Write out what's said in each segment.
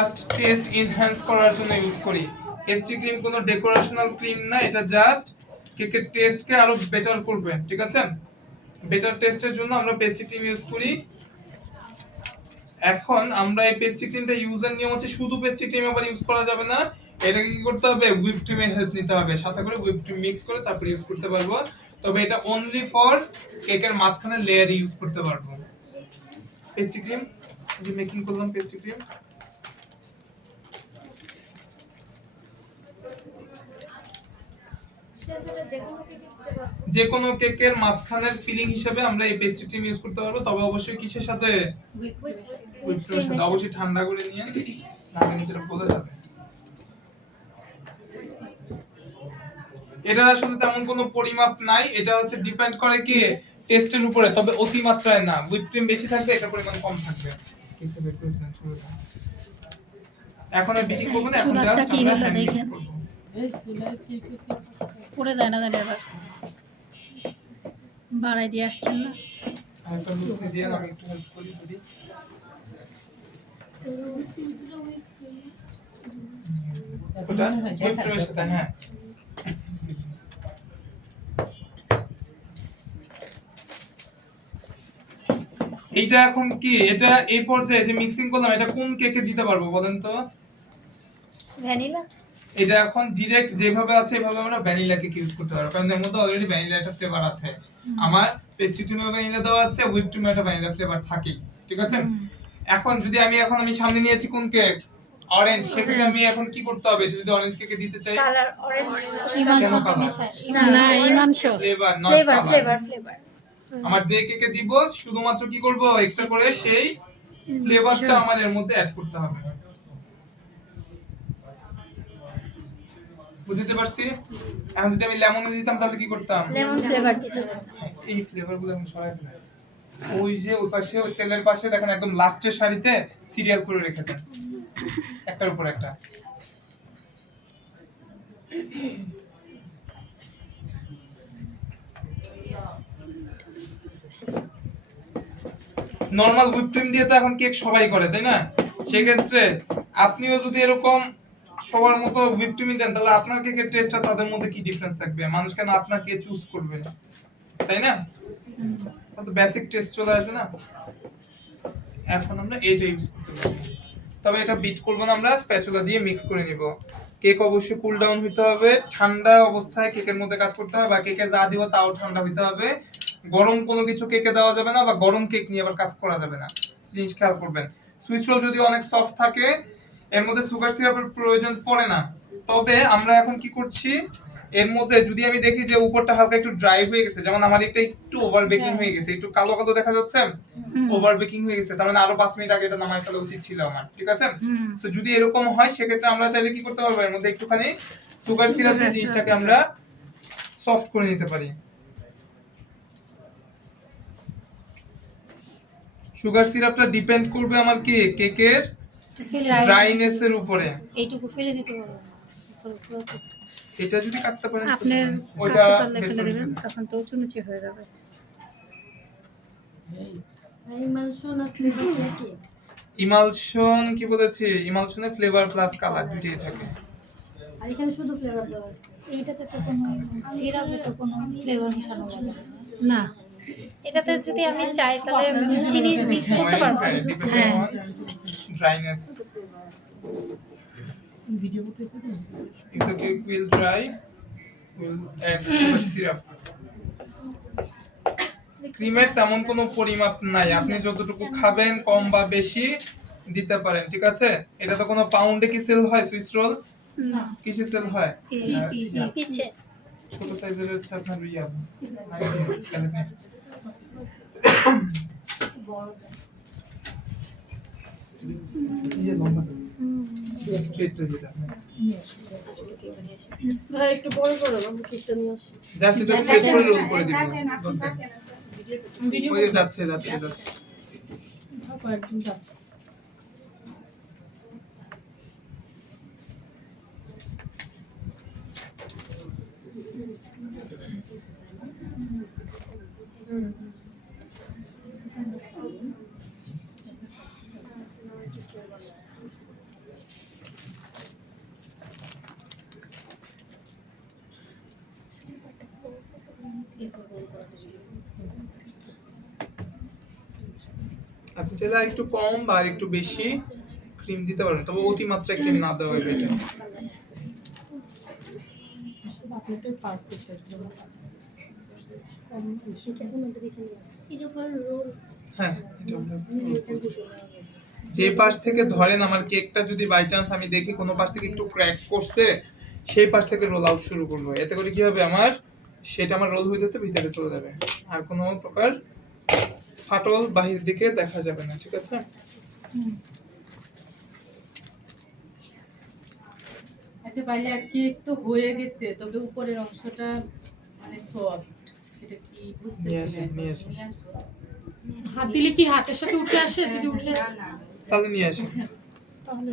Just test enhance করার জন্য use করি। পেস্ট্রি ক্রিম কোনো ডেকোরেশনাল ক্রিম না, এটা জাস্ট কেকের টেস্টকে আরো বেটার করবে, ঠিক আছে? বেটার টেস্টের জন্য আমরা পেস্ট্রি ক্রিম ইউজ করি। এখন আমরা এই পেস্ট্রি ক্রিমটা ইউজের নিয়ম হচ্ছে শুধু পেস্ট্রি ক্রিম আবার ইউজ করা যাবে না, এটাকে কি করতে হবে, হুইপ ক্রিমের হেল্প নিতে হবে, সাথে করে হুইপ ক্রিম মিক্স করে তারপর ইউজ করতে পারবো। তবে এটা অনলি ফর কেকের মাঝখানে লেয়ার ইউজ করতে পারবো। পেস্ট্রি ক্রিম যে মেকিং করলাম, পেস্ট্রি ক্রিম যে কোনো কেকের মাঝখানের ফিলিং হিসেবে আমরা এই পেস্ট্রি ক্রিম ইউজ করতে পারবো। তবে অবশ্যই কিসের সাথে, হুইপ ক্রিমের সাথে। অবশ্যই ঠান্ডা করে নিয়ে, নাহলে নিচেটা গলে যাবে। এটা আসলে তেমন কোনো পরিমাপ নাই, এটা হচ্ছে ডিপেন্ড করে কি টেস্টের উপরে, তবে অতিমাত্রায় না। হুইপ ক্রিম বেশি থাকবে, এটার পরিমাণ কম থাকবে। এখন আর বিটিং করব না, এখন জাস্ট আমরা হ্যান্ড মিক্স করব। পুরো দেয় না জানি আবার বাড়াই দিয়ে আসছেন না। আরেকটা লুচি দিয়ে আমি একটু হেল্প করি যদি। ওটা হুইপ ক্রিমের সাথে, হ্যাঁ। এইটা এখন কি, এটা এই পর্যায়ে যে মিক্সিং করলাম, এটা কোন কেকে দিতে পারবো বলেন তো? ভ্যানিলা। এটা এখন ডাইরেক্ট যেভাবে আছে এভাবে আমরা ভ্যানিলা কেক ইউজ করতে পারবো, কারণ এর মধ্যে অলরেডি ভ্যানিলা একটা ফ্লেভার আছে। আমার পেস্ট্রি ক্রিমে ভ্যানিলা দেওয়া আছে, হুইপ ক্রিমে একটা ভ্যানিলা ফ্লেভার থাকেই, ঠিক আছে? এখন যদি আমি সামনে নিয়েছি কোন কেক, অরেঞ্জ, সেক্ষেত্রে আমি এখন কি করতে হবে, যদি অরেঞ্জ কেকে দিতে চাই, কালার অরেঞ্জ কেন কালার? না ইমানশো ফ্লেভার নট ফ্লেভার কালার। আমার যে কেকে দিব শুধুমাত্র কি করব, এক্সট্রা করে সেই ফ্লেভারটা আমার এর মধ্যে অ্যাড করতে হবে। বুঝতে পারছি? এখন যদি আমি লেমন দিতাম তাহলে কি করতাম, লেমন ফ্লেভার দিতে পারো। এই ফ্লেভারগুলো আমি সরাই ফেলাই। ওই যে ওই পাশে, ওই তেলের পাশে দেখেন একদম লাস্টের সারিতে সিরিয়াল করে রেখে দেন, একটার উপর একটা। নরমাল হুইপ ক্রিম দিয়ে তো এখন কেক সবাই করে, তাই না? সেক্ষেত্রে আপনিও যদি এরকম সবার মতো হুইপ ক্রিম দেন, তাহলে আপনার কেকের টেস্টটা তাদের মধ্যে কি ডিফারেন্স থাকবে? মানুষ কেন আপনাকে চুজ করবে, তাই না? তাহলে বেসিক টেস্ট চলে আসবে না। এখন আমরা এইটা ইউজ করতে পারবো, তবে এটা বিট করব না, আমরা স্প্যাচুলা দিয়ে মিক্স করে নিব। কেক অবশ্যই কুল ডাউন হতে হবে, ঠান্ডা অবস্থায় কেকের মধ্যে কাজ করতে হবে, বা কেকে যা দিব তাও ঠান্ডা হতে হবে। গরম কোনো কিছু কেকে দেওয়া যাবে না, বা গরম কেক নিয়ে আবার কাজ করা যাবে না, জিনিস খেয়াল করবেন। সুইস রোল যদি অনেক সফট থাকে, এর মধ্যে সুগার সিরাপের প্রয়োজন পড়ে না। তবে আমরা এখন কি করছি, এর মধ্যে যদি আমি দেখি যে উপরটা হালকা একটু ড্রাই হয়ে গেছে, যেমন আমার এটা একটু ওভার বেকিং হয়ে গেছে, একটু কালো কালো দেখা যাচ্ছে, ওভার বেকিং হয়ে গেছে, তার মানে আরো 5 মিনিট আগে এটা নামায় ফেলা উচিত ছিল আমার, ঠিক আছে? সো যদি এরকম হয়, সেক্ষেত্রে আমরা চাইলে কি করতে পারবো, এর মধ্যে একটুখানি সুগার সিরাপ দিয়ে জিনিসটাকে আমরা সফট করে নিতে পারি। সুগার সিরাপটা ডিপেন্ড করবে আমার কি কেকের ড্রাইনেস এর উপরে। এইটুকু ফেলে দিতে পারো। এটা যদি কাটতে পারেন, আপনি ওইটা ফেলে দিবেন, তখন তো চুনুচি হয়ে যাবে। ইমালশন কি বলেছি, ইমালশনে ফ্লেভার প্লাস কালার দুটোই থাকে। আর এখানে শুধু ফ্লেভার দেওয়া আছে। এইটাতে তো কোনো সিরাপে তো কোনো ফ্লেভার মেশানো যাবে না, এটাতে যদি আমি চাই তাহলে চিনি মিক্স করতে পারবো। হ্যাঁ ড্রাইনেস, ভিডিও করতেছি তো if the cake will dry, we'll add sugar syrup. ক্রিমের তেমন কোনো পরিমাপ নাই, আপনি যতটুকু খাবেন কম বা বেশি দিতে পারেন, ঠিক আছে? এটা তো কোনো পাউন্ডে কি সেল হয় সুইস রোল? না, কিসে সেল হয়? পিছে ছোট সাইজের হচ্ছে আপনার ইয়া ইয়ে লম্বা স্ট্রেট যেটা ভাই একটু বড় করো, আমি কেকটা নিয়ে আসি। জাস্ট এটা স্ট্রেট করে রোল করে দিব। ওই যে যাচ্ছে কয়েকদিন যাচ্ছে আপনি চাইলে আর একটু কম বা আর একটু বেশি ক্রিম দিতে পারেন, তবে অতিমাত্রায় ক্রিম না দেওয়াই বেটার। এর উপর রোল হ্যাঁ, এটা আমরা যে পাশ থেকে ধরেন আমার কেকটা যদি বাই চান্স আমি দেখি কোনো পাশ থেকে একটু ক্র্যাক করছে, সেই পাশ থেকে রোল আউট শুরু করবো। এতে করে কি হবে, আমার সেটা আমার রোল হইতে হতে ভিতরে চলে যাবে, আর কোনো প্রকার ফাটল বাহির দিকে দেখা যাবে না। ঠিক আছে? আচ্ছা ভাইয়া, কেক তো হয়ে গেছে, তবে উপরের অংশটা মানে সফট, এটা কি বুঝতে নিয়ে আসেন, নিয়ে আসেন। হাত দিলে কি হাতের সাথে উঠে আসে? যদি উঠে তাহলে নিয়ে আসেন। তাহলে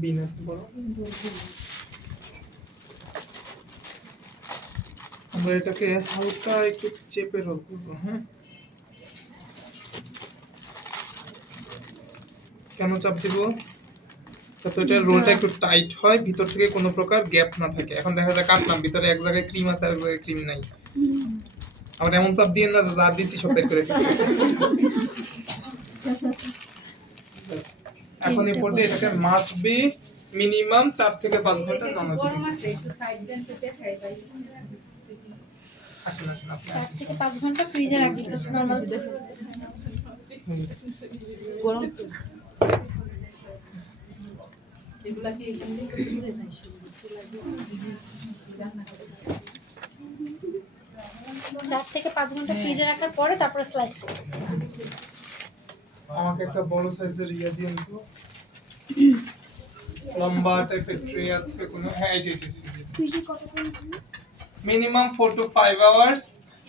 বিন আছে বড়। আমরা এটাকে হালকা একটু চেপে রোল করবো। হ্যাঁ, কেন চাপ দিব? যাতে এটার রোলটা একটু টাইট হয়, ভিতর থেকে কোনো প্রকার গ্যাপ না থাকে। এখন দেখা যায় কাটলাম, ভিতরে এক জায়গায় ক্রিম আছে আর এক জায়গায় ক্রিম নাই। আবার এমন চাপ দিয়ে না যে যা দিচ্ছি সব বের করে ফেলছি। ব্যাস। এখন এই পর্যায়ে এটাকে মাস্ট বি মিনিমাম 4 থেকে 5 ঘন্টা নামাতে গরম দিন। আছে, একটু সাইড দেন তো দেখাই ভাই। আসেন আসেন আপনি 4 আসেন। থেকে 5 ঘন্টা ফ্রিজে রাখবি নরমাল। গরম তো। এগুলা কি এখান থেকে ঘুরে যায় শুধু চুলা দিয়ে রান্না করে? 4 থেকে 5 ঘন্টা ফ্রিজে রাখার পরে তারপরে স্লাইস করব। আমাকে একটা বড় সাইজের ইয়া দিন তো, লম্বা টাইপের ট্রে আছে কোনো? হ্যাঁ, এই যে ফ্রিজে কতক্ষণ থাকবে? Minimum 4 to 5 hours.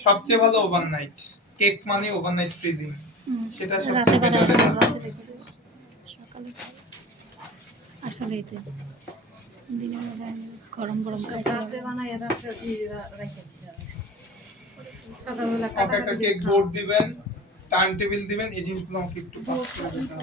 সবচেয়ে ভালো ওভারনাইট। কেক মানে ওভারনাইট ফ্রিজিং, সেটা রাতে সবচেয়ে বানাই বেটার। সকালে আসলেই তো দিনের বেলা গরম গরম রাতে বানাই রাতে রেখে সকালবেলা আমাকে একটা কেক বোর্ড দিবেন, টার্ন টেবিল দিবেন, এই জিনিসগুলো আমাকে একটু পাস করে দিতে হবে।